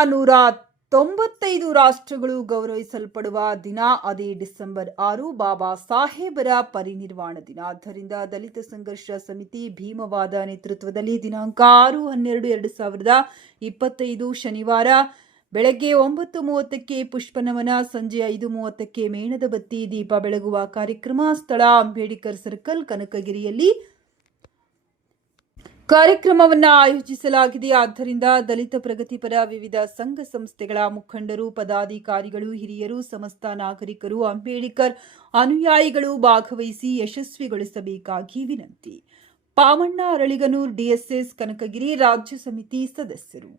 195 ರಾಷ್ಟ್ರಗಳು ಗೌರವಿಸಲ್ಪಡುವ ದಿನ. ಅದೇ ಡಿಸೆಂಬರ್ 6 ಬಾಬಾ ಸಾಹೇಬರ ಪರಿನಿರ್ವಾಣ ದಿನ. ಆದ್ದರಿಂದ ದಲಿತ ಸಂಘರ್ಷ ಸಮಿತಿ ಭೀಮವಾದ ನೇತೃತ್ವದಲ್ಲಿ ದಿನಾಂಕ 6/12/2025 ಶನಿವಾರ ಬೆಳಗ್ಗೆ 9:30ಕ್ಕೆ ಪುಷ್ಪನಮನ, ಸಂಜೆ 5:30ಕ್ಕೆ ಮೇಣದ ಬತ್ತಿ ದೀಪ ಬೆಳಗುವ ಕಾರ್ಯಕ್ರಮ. ಸ್ಥಳ ಅಂಬೇಡ್ಕರ್ ಸರ್ಕಲ್, ಕನಕಗಿರಿಯಲ್ಲಿ ಕಾರ್ಯಕ್ರಮವನ್ನು ಆಯೋಜಿಸಲಾಗಿದೆ. ಆದ್ದರಿಂದ ದಲಿತ ಪ್ರಗತಿಪರ ವಿವಿಧ ಸಂಘ ಸಂಸ್ಥೆಗಳ ಮುಖಂಡರು, ಪದಾಧಿಕಾರಿಗಳು, ಹಿರಿಯರು, ಸಮಸ್ತ ನಾಗರಿಕರು, ಅಂಬೇಡ್ಕರ್ ಅನುಯಾಯಿಗಳು ಭಾಗವಹಿಸಿ ಯಶಸ್ವಿಗೊಳಿಸಬೇಕಾಗಿ ವಿನಂತಿ. ಪಾವಣ್ಣ ಅರಳಿಗನೂರ್, ಡಿಎಸ್ಎಸ್ ಕನಕಗಿರಿ ರಾಜ್ಯ ಸಮಿತಿ ಸದಸ್ಯರು.